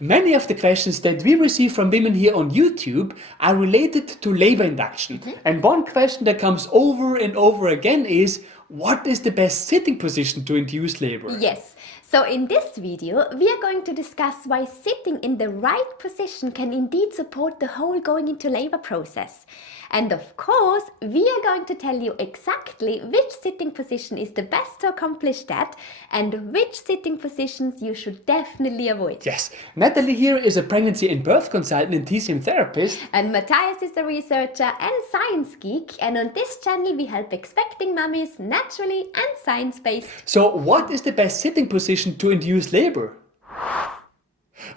Many of the questions that we receive from women here on YouTube are related to labor induction. And one question that comes over and over again is, what is the best sitting position to induce labor? Yes. So in this video, we are going to discuss why sitting in the right position can indeed support the whole going into labor process. And of course, we are going to tell you exactly which sitting position is the best to accomplish that and which sitting positions you should definitely avoid. Yes, Nathalie here is a pregnancy and birth consultant and TCM therapist. And Mathias is a researcher and science geek. And on this channel, we help expecting mummies naturally and science-based. So what is the best sitting position to induce labor?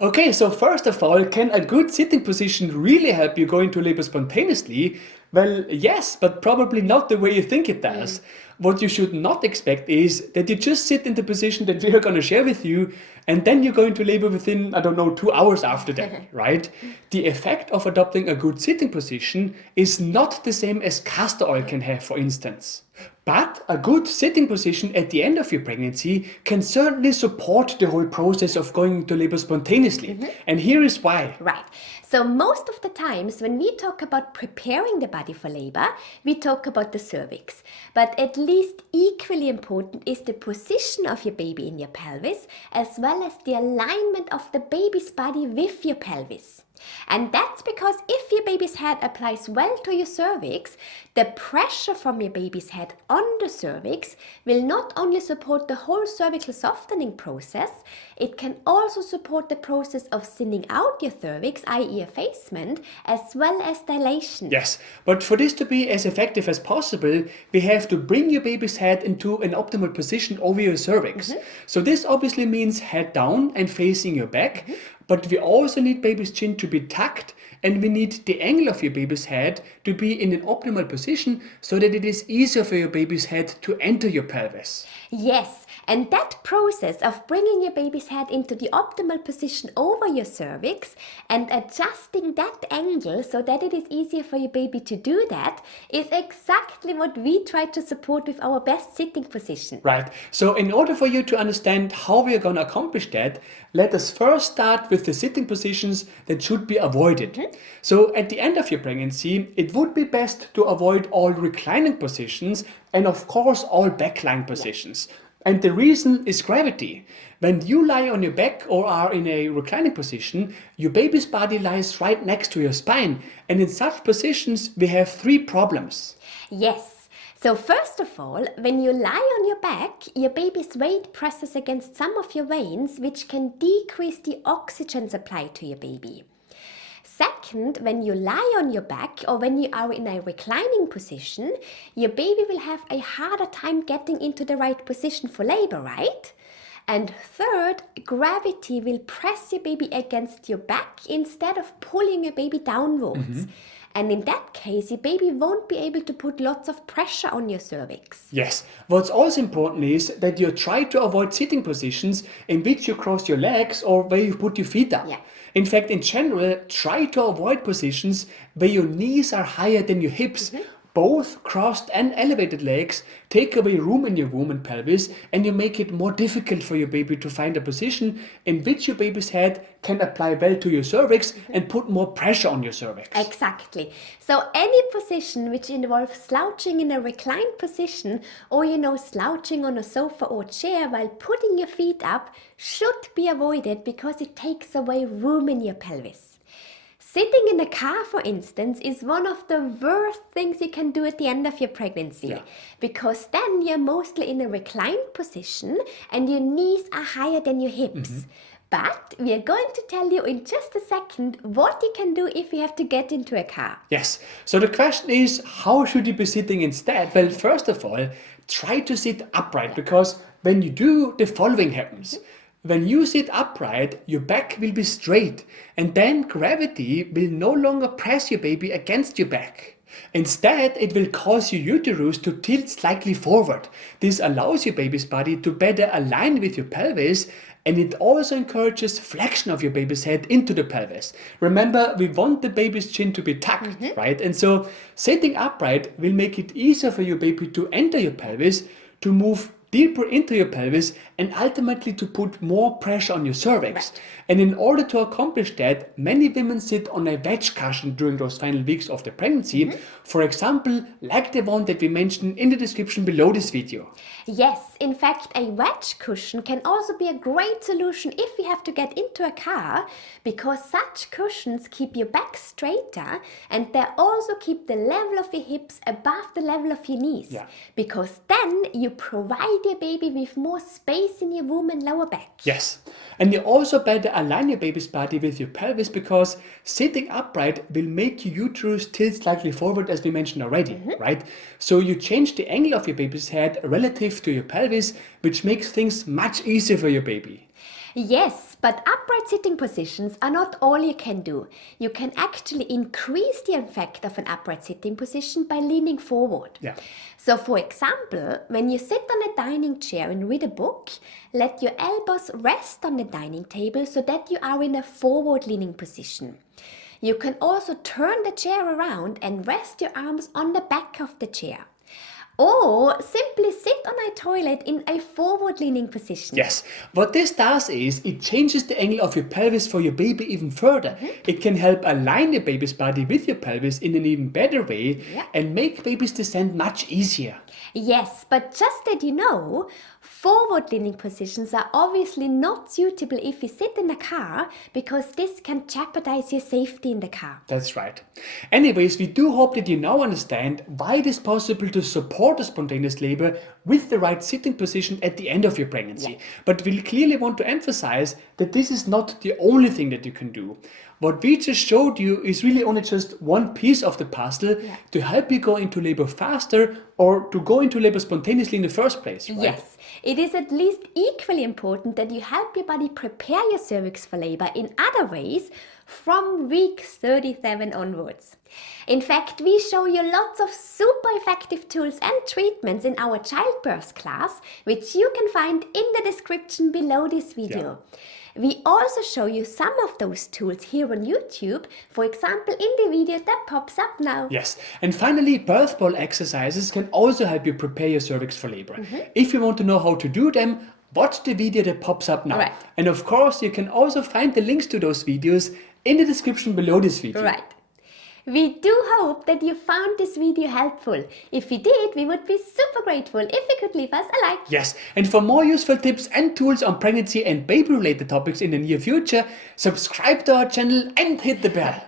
Okay, so first of all, can a good sitting position really help you go into labor spontaneously? Well, yes, but probably not the way you think it does. What you should not expect is that you just sit in the position that we are going to share with you and then you go into labor within, 2 hours after that, right? The effect of adopting a good sitting position is not the same as castor oil can have, for instance. But a good sitting position at the end of your pregnancy can certainly support the whole process of going into labor spontaneously. And here is why. Right. So most of the times when we talk about preparing the body for labor, we talk about the cervix. But at least equally important is the position of your baby in your pelvis, as well as the alignment of the baby's body with your pelvis. And that's because if your baby's head applies well to your cervix, the pressure from your baby's head on the cervix will not only support the whole cervical softening process, it can also support the process of thinning out your cervix, i.e. effacement, as well as dilation. Yes, but for this to be as effective as possible, we have to bring your baby's head into an optimal position over your cervix. So this obviously means head down and facing your back, but we also need baby's chin to be tucked and we need the angle of your baby's head to be in an optimal position so that it is easier for your baby's head to enter your pelvis. Yes, and that process of bringing your baby's head into the optimal position over your cervix and adjusting that angle so that it is easier for your baby to do that is exactly what we try to support with our best sitting position. Right, so in order for you to understand how we are going to accomplish that, let us first start with the sitting positions that should be avoided. So at the end of your pregnancy, it would be best to avoid all reclining positions and of course all backlying positions. And the reason is gravity. When you lie on your back or are in a reclining position, your baby's body lies right next to your spine. And in such positions, we have 3 problems. Yes. So first of all, when you lie on your back, your baby's weight presses against some of your veins, which can decrease the oxygen supply to your baby. Second, when you lie on your back or when you are in a reclining position, your baby will have a harder time getting into the right position for labor, right? And third, gravity will press your baby against your back instead of pulling your baby downwards. And in that case, your baby won't be able to put lots of pressure on your cervix. Yes, what's also important is that you try to avoid sitting positions in which you cross your legs or where you put your feet up. In fact, in general, try to avoid positions where your knees are higher than your hips. Both crossed and elevated legs take away room in your womb and pelvis and you make it more difficult for your baby to find a position in which your baby's head can apply well to your cervix and put more pressure on your cervix. Exactly. So any position which involves slouching in a reclined position or slouching on a sofa or chair while putting your feet up should be avoided because it takes away room in your pelvis. Sitting in a car, for instance, is one of the worst things you can do at the end of your pregnancy because then you're mostly in a reclined position and your knees are higher than your hips. But we are going to tell you in just a second what you can do if you have to get into a car. Yes, so the question is, how should you be sitting instead? Well, first of all, try to sit upright because when you do, the following happens. When you sit upright, your back will be straight and then gravity will no longer press your baby against your back. Instead, it will cause your uterus to tilt slightly forward. This allows your baby's body to better align with your pelvis and it also encourages flexion of your baby's head into the pelvis. Remember, we want the baby's chin to be tucked, right? And so sitting upright will make it easier for your baby to enter your pelvis, to move deeper into your pelvis and ultimately to put more pressure on your cervix. And in order to accomplish that, many women sit on a wedge cushion during those final weeks of the pregnancy. For example, like the one that we mentioned in the description below this video. Yes, in fact, a wedge cushion can also be a great solution if you have to get into a car, because such cushions keep your back straighter and they also keep the level of your hips above the level of your knees. Because then you provide your baby with more space in your womb and lower back. Yes, and you also better align your baby's body with your pelvis, because sitting upright will make your uterus tilt slightly forward, as we mentioned already, right? So you change the angle of your baby's head relative to your pelvis, which makes things much easier for your baby. Yes, but upright sitting positions are not all you can do. You can actually increase the effect of an upright sitting position by leaning forward. So for example, when you sit on a dining chair and read a book, let your elbows rest on the dining table so that you are in a forward leaning position. You can also turn the chair around and rest your arms on the back of the chair. Or simply sit on a toilet in a forward-leaning position. Yes, what this does is it changes the angle of your pelvis for your baby even further. It can help align your baby's body with your pelvis in an even better way and make baby's descent much easier. Yes, but just that you know, forward-leaning positions are obviously not suitable if you sit in a car, because this can jeopardize your safety in the car. That's right. Anyways, we do hope that you now understand why it is possible to support a spontaneous labor with the right sitting position at the end of your pregnancy. But we clearly want to emphasize that this is not the only thing that you can do. What we just showed you is really only just one piece of the puzzle to help you go into labor faster or to go into labor spontaneously in the first place, right? Yes, it is at least equally important that you help your body prepare your cervix for labor in other ways from week 37 onwards. In fact, we show you lots of super effective tools and treatments in our childbirth class, which you can find in the description below this video. We also show you some of those tools here on YouTube, for example in the video that pops up now. Yes, and finally, birth ball exercises can also help you prepare your cervix for labor. If you want to know how to do them, watch the video that pops up now. And of course, you can also find the links to those videos in the description below this video. We do hope that you found this video helpful. If you did, we would be super grateful if you could leave us a like. Yes, and for more useful tips and tools on pregnancy and baby-related topics in the near future, subscribe to our channel and hit the bell.